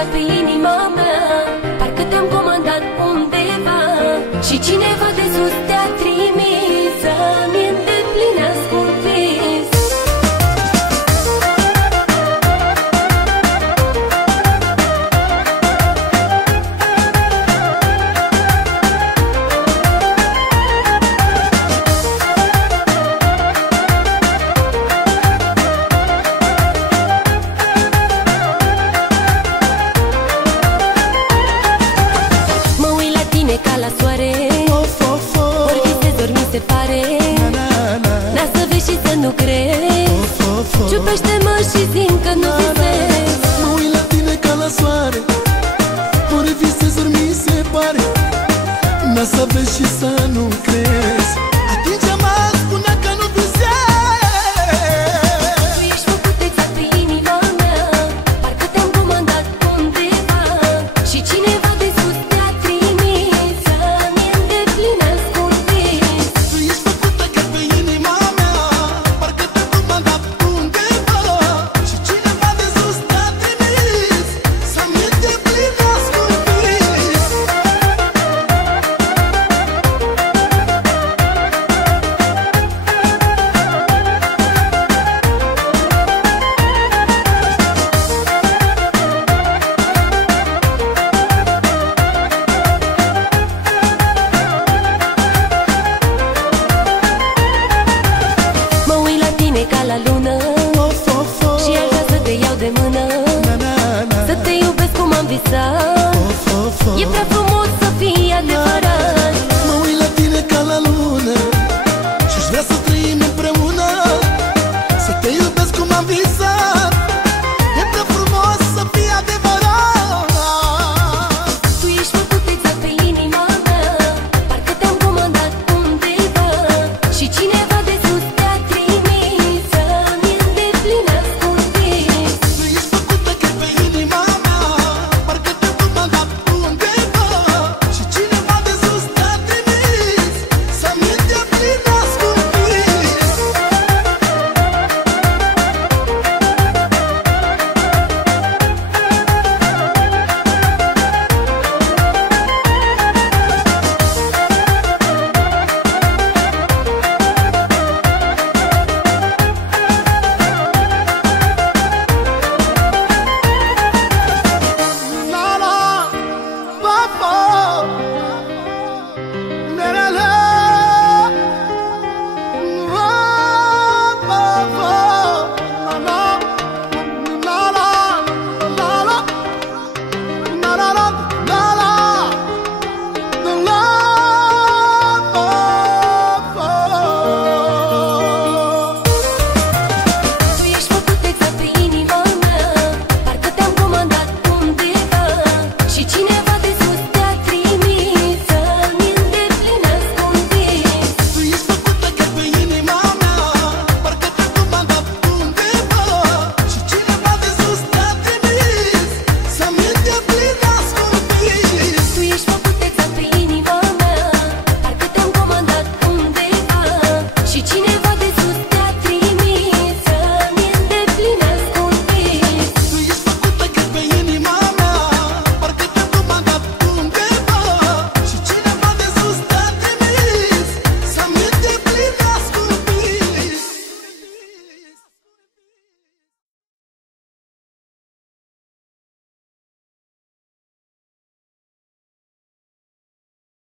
exact pe inima mea. Parcă te-am comandat undeva și cineva de sus te-a trimis să-mi îndeplinească un vis. Ca la soare, ori visezi, ori mi se pare. N-a să vezi și să nu crezi. Ciupește-mă și zi-mi că nu visezi. Mă uit la tine ca la soare, ori visezi, ori mi se pare. N-a să vezi și să nu crezi.